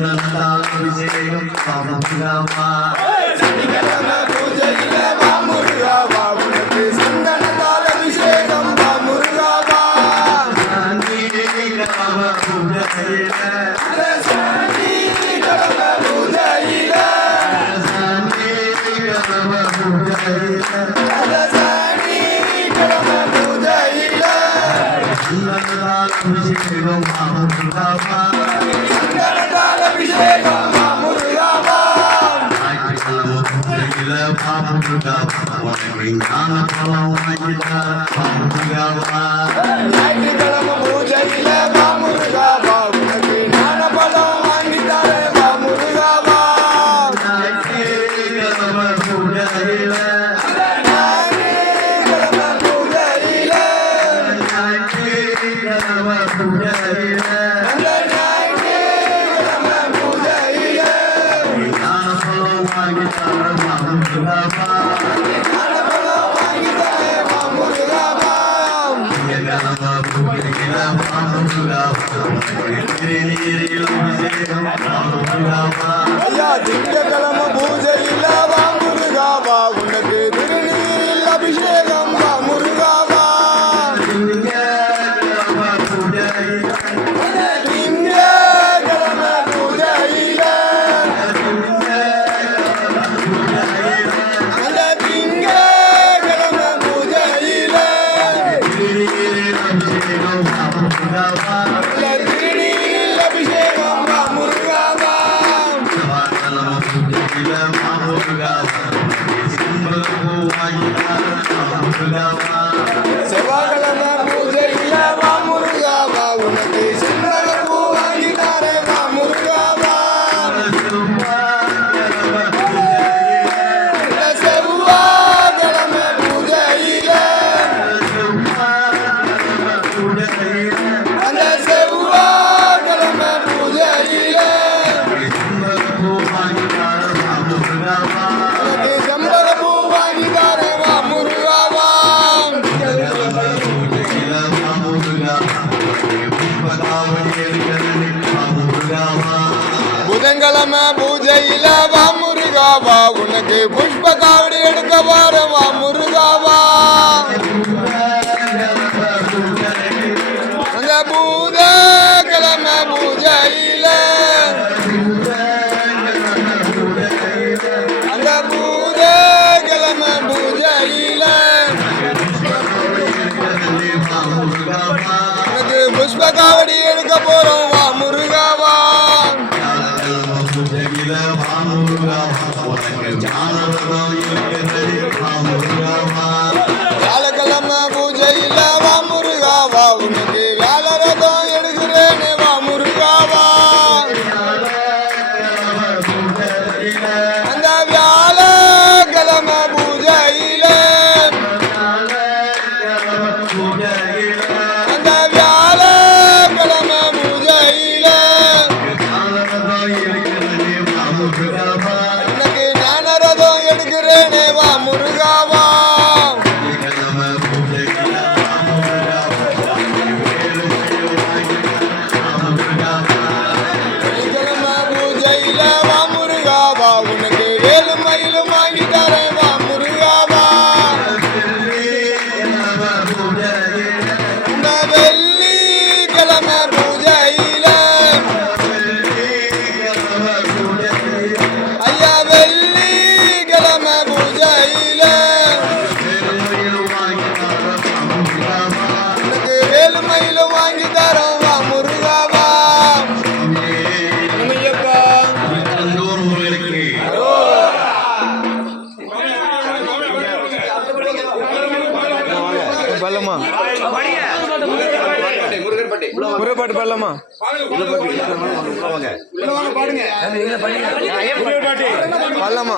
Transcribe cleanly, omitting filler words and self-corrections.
அபிஷேகம் முருகாவா சனிக்கிழமை பூஜையில வா முருகாவா உனக்கு சந்தனத்தால் அபிஷேகம் வா முருகாவா சனிக்கிழமை பூஜையில சனிக்கிழமை பூஜையில சனிக்கிழமை பூஜையில சனிக்கிழமை பூஜையில சந்தனத்தால் அபிஷேகம் முருகாவா சந்தனத்தால் அபிஷேகம் வா முருகாவா ஞாயிற்றுக்கிழமை பூஜையில வா முருகாவா உனக்கு ஞான பலம் வாங்கி தரேன் வா முருகாவா ஞாயிற்றுக்கிழமை பூஜையில ஞாயிற்றுக்கிழமை பூஜையில ஞாயிற்றுக்கிழமை பூஜையில அந்த ஞாயிற்றுக்கிழமை பூஜையில ஞானபலம் வாங்கி தரேன் முருகாவா ஞான பலம் வாங்கி தரேன் வா முருகாவா திங்கட்கிழமை பூஜையில முருகாவா திருநீரில் அபிஷேகம் முருகாவா ஐயா திங்கட்கிழமை பூஜையில வா முருகாவா உனக்கு திருநீரில் அபிஷேகம் வா முருகாவா திங்கட்கிழமை பூஜையில திங்கட்கிழமை பூஜையில அந்த திங்கட்கிழமை பூஜையில திருநீரில் அபிஷேகம் முருகாவா அந்த திருநீரில் அபிஷேகம் வா முருகாவா செவ்வாய்க்கிழமை பூஜையில முருகாவா சிம்பளப்பூ வாங்கி தரேன் முருகாவா செவ்வாய்க்கிழமை பூஜையில வா முருகாவா உனக்கு செண்பகப்பூ வாங்கி தரேன் வா முருகாவா இந்த செவ்வாய்க்கிழமை பூஜையில அந்த செவ்வாய்க்கிழமை பூஜையில உனக்கு செம்பகப்பூ வாங்கி தரேன் வா முருகாவா புதன்கிழமை பூஜையில வா முருகாவா உனக்கு புஷ்ப காவடி எடுக்க வர வா முருகாவா அந்த புதன்கிழமை பூஜையில அந்த புதன்கிழமை பூஜையில உனக்கு புஷ்ப காவடி எடுக்க போறோம் வா முருகாவா வியாழக்கிழமை பூஜையில வா முருகாவா உனக்கு வேலை ரதம் எடுக்கிறேனே வா முருகாவா அந்த வியாழக்கிழமை பூஜையில அந்த வியாழக்கிழமை பூஜையில உனக்கு ஞான ரதம் எடுக்கிறேனே வா முருகாவா வெள்ளிக்கிழமை பூஜையில வா முருகாவா உனக்கு வேலு மயிலும் வாங்கி தரேன் வா முருகாவா இந்த வெள்ளிக்கிழமை பூஜையில ஐயா வெள்ளிக்கிழமை பூஜையில உனக்கு வேலு மயிலும் வாங்கி தரோம் வா முருகாவா உமையப்பா பல்லம்மா முருகப்பாட்டு பல்லம்மா பல்லம்மா